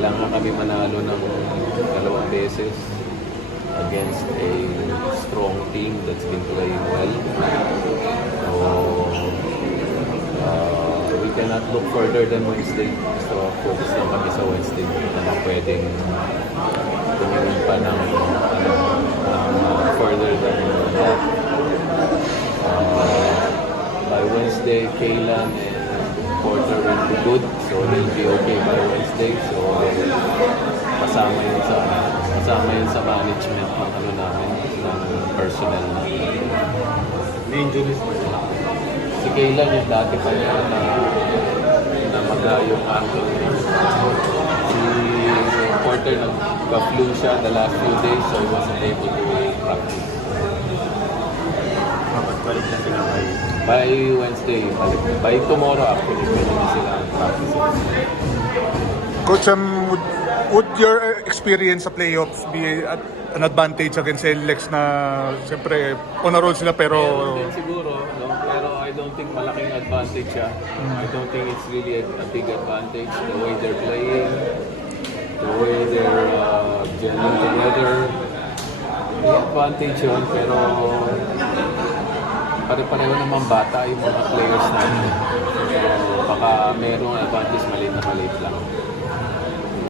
kailangan kami manalo ng 2 beses against a strong team that's been playing well. So, we cannot look further than Wednesday. So, focus lang kami sa Wednesday. Hindi naman pwedeng tumingin pa ng further than that. By Wednesday, Kaylan and Porter will be good. So, they'll be okay by Wednesday. So, kasama yun sa management ng namin, ng personnel namin. May injuries mo. Si Kaylan yung dati pa niya na yung ankle niya. Si Porter nagka-flu siya the last few days, so he wasn't able to practice. Balik na sila By Wednesday, by tomorrow actually, pwede na sila practice. Coach, would your experience sa playoffs be an advantage against LX na siyempre on a roll sila pero Meron din siguro, no? Pero I don't think malaking advantage siya. I don't think it's really a big advantage. The way they're playing, the way they're gelling together, may advantage yun, pero pare-pareho naman bata yung mga players natin. So baka merong advantage, maliit na maliit lang.